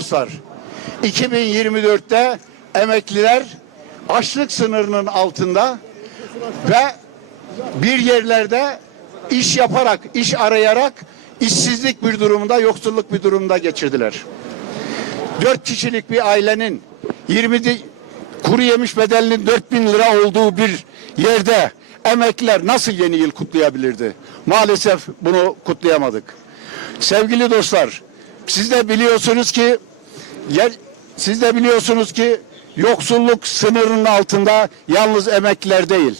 dostlar, 2024'te emekliler açlık sınırının altında ve bir yerlerde iş yaparak, iş arayarak işsizlik bir durumda, yoksulluk bir durumda geçirdiler. Dört kişilik bir ailenin 20 di- kuru yemiş bedelinin 4000 lira olduğu bir yerde emekliler nasıl yeni yıl kutlayabilirdi? Maalesef bunu kutlayamadık. Sevgili dostlar, siz de biliyorsunuz ki yer, siz de biliyorsunuz ki yoksulluk sınırının altında yalnız emekliler değil.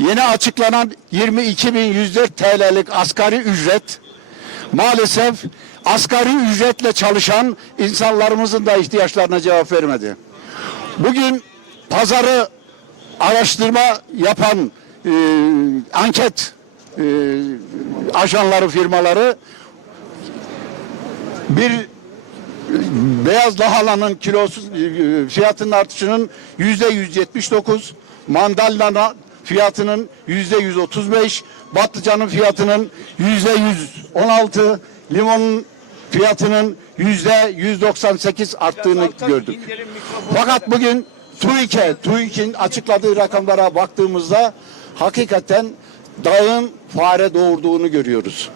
Yeni açıklanan 22.104 TL'lik asgari ücret maalesef asgari ücretle çalışan insanlarımızın da ihtiyaçlarına cevap vermedi. Bugün pazarı araştırma yapan e, anket e, ajanları firmaları bir beyaz lahananın kilosu e, fiyatının artışının yüzde 179, mandalina fiyatının yüzde 135, patlıcanın fiyatının yüzde 116, limonun fiyatının yüzde 198 arttığını gördük. Fakat bugün TÜİK'e, TÜİK'in açıkladığı rakamlara baktığımızda hakikaten dağın fare doğurduğunu görüyoruz.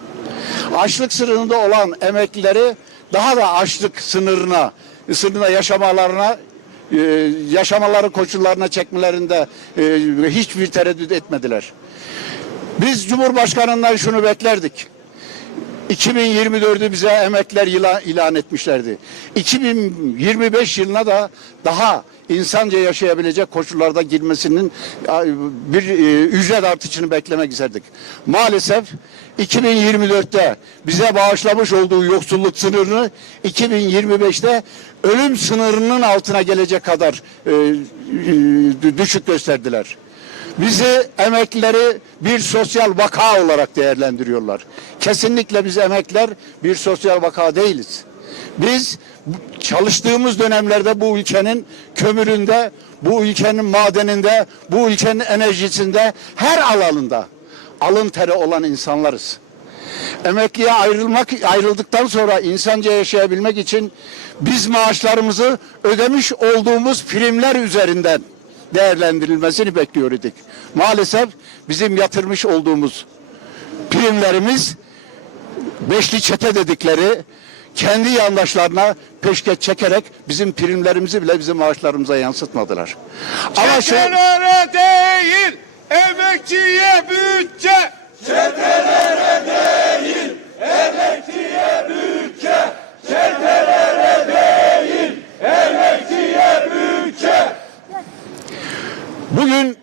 Açlık sınırında olan emeklileri daha da açlık sınırına, sınırına yaşamalarına e, yaşamaları koşullarına çekmelerinde e, hiçbir tereddüt etmediler. Biz Cumhurbaşkanından şunu beklerdik. 2024'ü bize emekler ilan etmişlerdi. 2025 yılına da daha insanca yaşayabilecek koşullarda girmesinin a, bir e, ücret artışını beklemek isterdik. Maalesef 2024'te bize bağışlamış olduğu yoksulluk sınırını 2025'te ölüm sınırının altına gelecek kadar e, e, düşük gösterdiler. Bizi emeklileri bir sosyal vaka olarak değerlendiriyorlar. Kesinlikle biz emekler bir sosyal vaka değiliz. Biz çalıştığımız dönemlerde bu ülkenin kömüründe, bu ülkenin madeninde, bu ülkenin enerjisinde her alanında alın teri olan insanlarız. Emekliye ayrılmak ayrıldıktan sonra insanca yaşayabilmek için biz maaşlarımızı ödemiş olduğumuz primler üzerinden değerlendirilmesini bekliyorduk. Maalesef bizim yatırmış olduğumuz primlerimiz beşli çete dedikleri kendi yandaşlarına peşkeş çekerek bizim primlerimizi bile bizim maaşlarımıza yansıtmadılar. Ama şu Çetelere değil, emekçiye bütçe. Bugün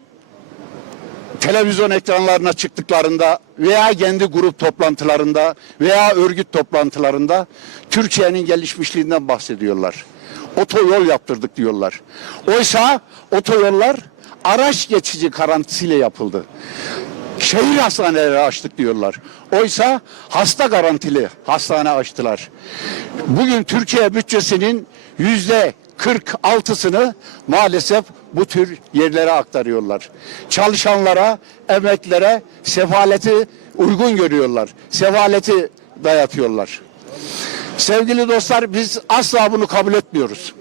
televizyon ekranlarına çıktıklarında veya kendi grup toplantılarında veya örgüt toplantılarında Türkiye'nin gelişmişliğinden bahsediyorlar. Otoyol yaptırdık diyorlar. Oysa otoyollar araç geçici garantisiyle yapıldı. Şehir hastaneleri açtık diyorlar. Oysa hasta garantili hastane açtılar. Bugün Türkiye bütçesinin yüzde 46'sını maalesef bu tür yerlere aktarıyorlar. Çalışanlara, emeklere sefaleti uygun görüyorlar. Sefaleti dayatıyorlar. Sevgili dostlar biz asla bunu kabul etmiyoruz.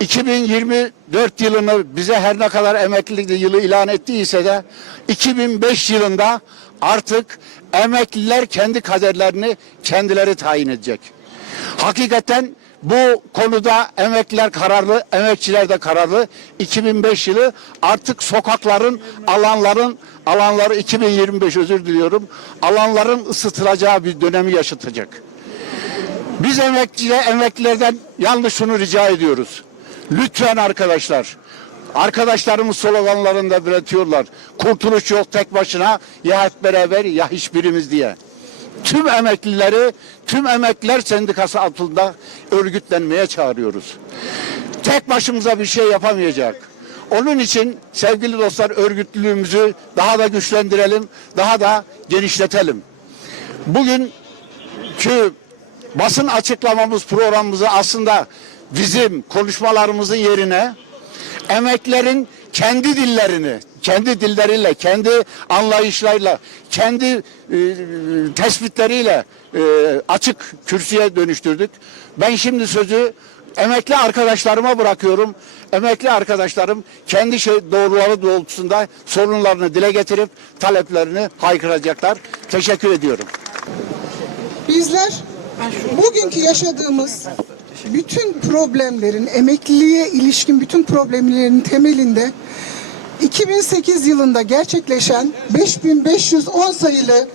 2024 yılını bize her ne kadar emeklilik yılı ilan ettiyse de 2005 yılında artık emekliler kendi kaderlerini kendileri tayin edecek. Hakikaten bu konuda emekliler kararlı, emekçiler de kararlı. 2005 yılı artık sokakların, alanların, alanları 2025 özür diliyorum, alanların ısıtılacağı bir dönemi yaşatacak. Biz emekçiler, emeklilerden yalnız şunu rica ediyoruz. Lütfen arkadaşlar, arkadaşlarımız sloganlarında üretiyorlar. Kurtuluş yok tek başına, ya hep beraber ya hiçbirimiz diye. Tüm emeklileri, tüm emekliler sendikası altında örgütlenmeye çağırıyoruz. Tek başımıza bir şey yapamayacak. Onun için sevgili dostlar örgütlülüğümüzü daha da güçlendirelim, daha da genişletelim. Bugün ki basın açıklamamız programımızı aslında bizim konuşmalarımızın yerine emeklerin kendi dillerini kendi dilleriyle, kendi anlayışlarıyla, kendi e, tespitleriyle e, açık kürsüye dönüştürdük. Ben şimdi sözü emekli arkadaşlarıma bırakıyorum. Emekli arkadaşlarım kendi şey doğruları doğrultusunda sorunlarını dile getirip taleplerini haykıracaklar. Teşekkür ediyorum. Bizler bugünkü yaşadığımız bütün problemlerin, emekliliğe ilişkin bütün problemlerin temelinde 2008 yılında gerçekleşen 5510 sayılı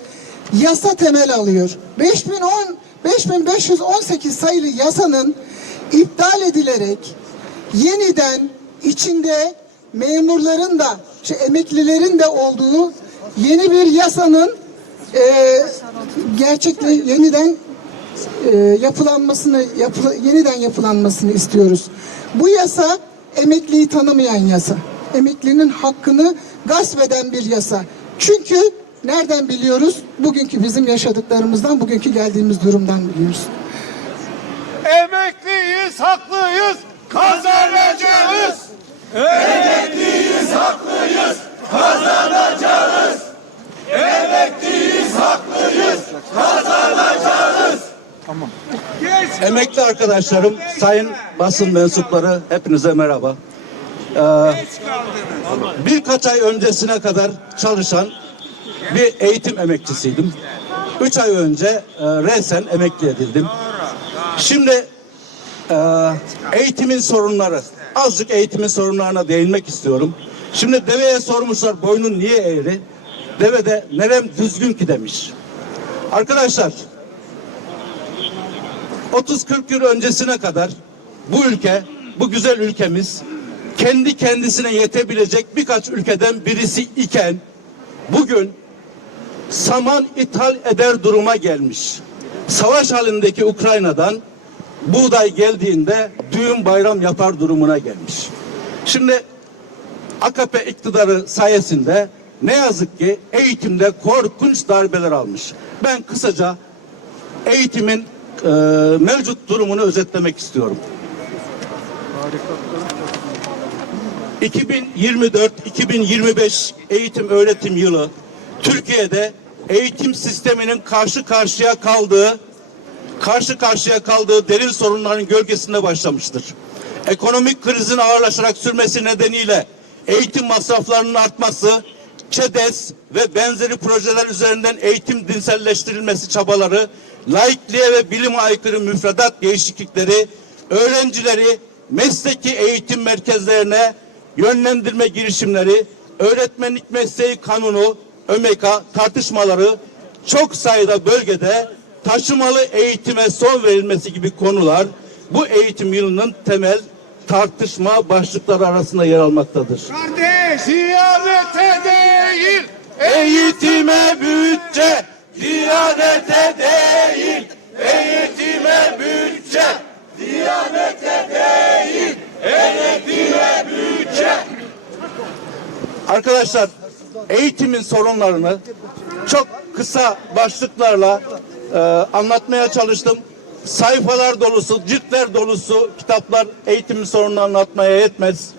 yasa temel alıyor. 5010 5518 sayılı yasanın iptal edilerek yeniden içinde memurların da şey, emeklilerin de olduğu yeni bir yasanın e, gerçekle yeniden e, yapılanmasını yapı- yeniden yapılanmasını istiyoruz. Bu yasa emekliyi tanımayan yasa. Emeklinin hakkını gasp eden bir yasa. Çünkü nereden biliyoruz? Bugünkü bizim yaşadıklarımızdan, bugünkü geldiğimiz durumdan biliyoruz. Emekliyiz, haklıyız, kazanacağız. Emekli arkadaşlarım, sayın basın mensupları hepinize merhaba. Ee, birkaç ay öncesine kadar çalışan bir eğitim emekçisiydim. Üç ay önce e, resen emekli edildim. Şimdi e, eğitimin sorunları, azıcık eğitimin sorunlarına değinmek istiyorum. Şimdi deveye sormuşlar boynun niye eğri? Deve de nerem düzgün ki demiş. Arkadaşlar 30-40 yıl öncesine kadar bu ülke, bu güzel ülkemiz kendi kendisine yetebilecek birkaç ülkeden birisi iken bugün saman ithal eder duruma gelmiş. Savaş halindeki Ukrayna'dan buğday geldiğinde düğün bayram yapar durumuna gelmiş. Şimdi AKP iktidarı sayesinde ne yazık ki eğitimde korkunç darbeler almış. Ben kısaca eğitimin e, mevcut durumunu özetlemek istiyorum. 2024-2025 eğitim öğretim yılı Türkiye'de eğitim sisteminin karşı karşıya kaldığı karşı karşıya kaldığı derin sorunların gölgesinde başlamıştır. Ekonomik krizin ağırlaşarak sürmesi nedeniyle eğitim masraflarının artması, ÇEDES ve benzeri projeler üzerinden eğitim dinselleştirilmesi çabaları, laikliğe ve bilime aykırı müfredat değişiklikleri, öğrencileri mesleki eğitim merkezlerine yönlendirme girişimleri, öğretmenlik mesleği kanunu, ÖMK tartışmaları çok sayıda bölgede taşımalı eğitime son verilmesi gibi konular bu eğitim yılının temel tartışma başlıkları arasında yer almaktadır. Kardeş, ziyarete değil, eğitime bütçe. Ziyarete değil, eğitime bütçe. Ziyarete değil, eğitime bütçe. Arkadaşlar eğitimin sorunlarını çok kısa başlıklarla e, anlatmaya çalıştım. Sayfalar dolusu, ciltler dolusu kitaplar eğitimin sorununu anlatmaya yetmez.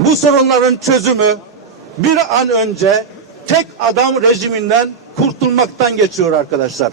Bu sorunların çözümü bir an önce tek adam rejiminden kurtulmaktan geçiyor arkadaşlar.